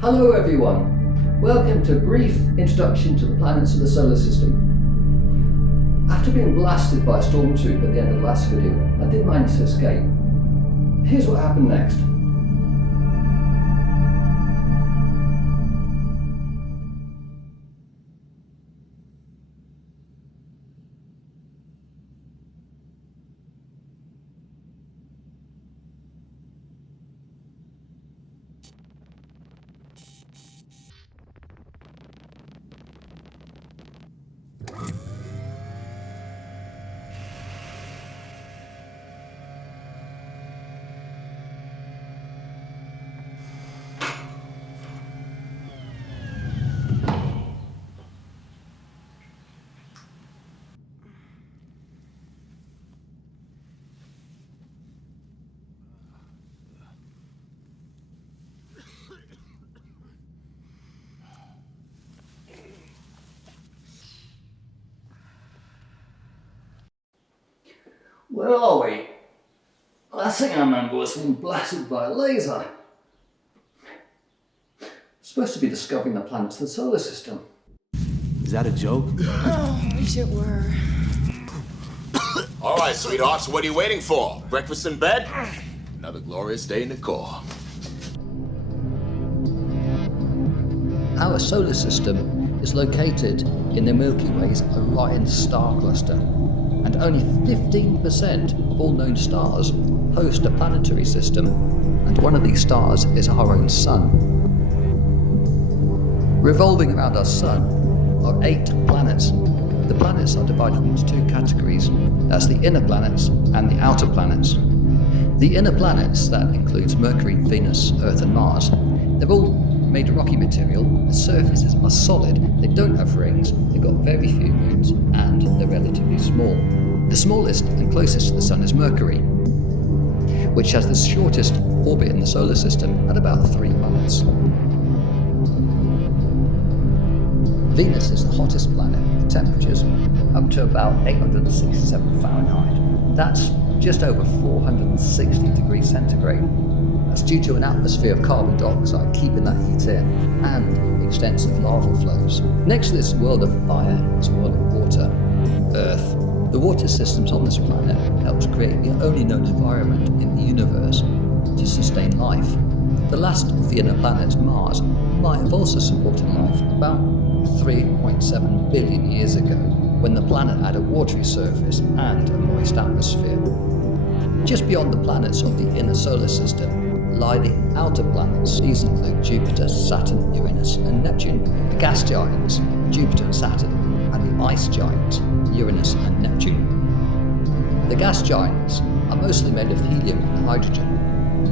Hello everyone, welcome to a brief introduction to the planets of the solar system. After being blasted by a stormtrooper at the end of the last video, I did manage to escape. Here's what happened next. Where are we? Last thing I remember was being blasted by a laser. Supposed to be discovering the planets of the solar system. Is that a joke? Oh, I wish it were. All right, sweethearts, what are you waiting for? Breakfast in bed? Another glorious day in the Corps. Our solar system is located in the Milky Way's Orion star cluster, and only 15% of all known stars host a planetary system, and one of these stars is our own Sun. Revolving around our Sun are 8 planets. The planets are divided into 2 categories. That's the inner planets and the outer planets. The inner planets, that includes Mercury, Venus, Earth and Mars, they're all made of rocky material. The surfaces are solid, they don't have rings, they've got very few moons, and they're relatively small. The smallest and closest to the Sun is Mercury, which has the shortest orbit in the solar system at about 3 months. Venus is the hottest planet, with temperatures up to about 867 Fahrenheit. That's just over 460 degrees centigrade. That's due to an atmosphere of carbon dioxide keeping that heat in, and extensive lava flows. Next to this world of fire is a world of water, Earth. The water systems on this planet help to create the only known environment in the universe to sustain life. The last of the inner planets, Mars, might have also supported life about 3.7 billion years ago, when the planet had a watery surface and a moist atmosphere. Just beyond the planets of the inner solar system lie the outer planets. These include Jupiter, Saturn, Uranus and Neptune, the gas giants, Jupiter and Saturn, and the ice giants, Uranus and Neptune. The gas giants are mostly made of helium and hydrogen,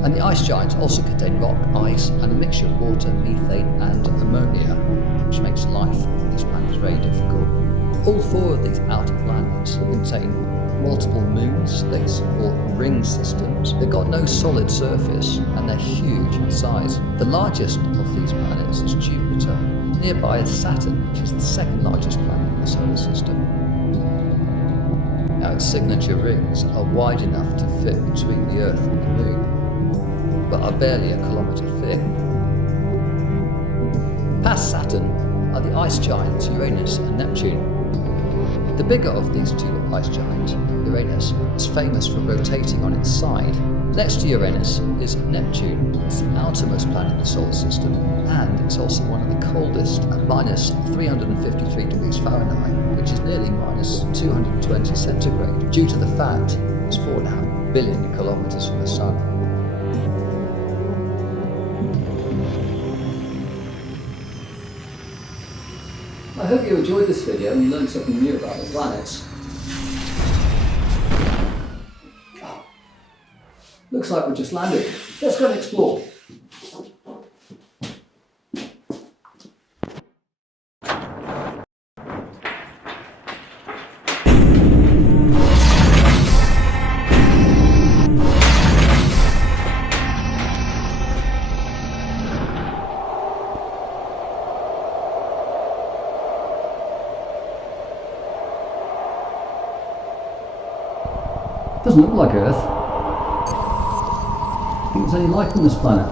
and the ice giants also contain rock, ice and a mixture of water, methane and ammonia, which makes life on these planets very difficult. All 4 of these outer planets contain multiple moons, they support ring systems, they've got no solid surface and they're huge in size. The largest of these planets is Jupiter. Nearby is Saturn, which is the 2nd largest planet in the solar system. Now its signature rings are wide enough to fit between the Earth and the Moon, but are barely a kilometre thick. Past Saturn are the ice giants Uranus and Neptune. The bigger of these 2 ice giants, Uranus, is famous for rotating on its side. Next to Uranus is Neptune. It's the outermost planet in the solar system, and it's also one of the coldest at minus 353 degrees Fahrenheit, which is nearly minus 220 centigrade, due to the fact it's 4.5 billion kilometers from the Sun. I hope you enjoyed this video and you learned something new about the planets. Looks like we just landed. Let's go and explore. Doesn't look like Earth. I think there's any life on this planet.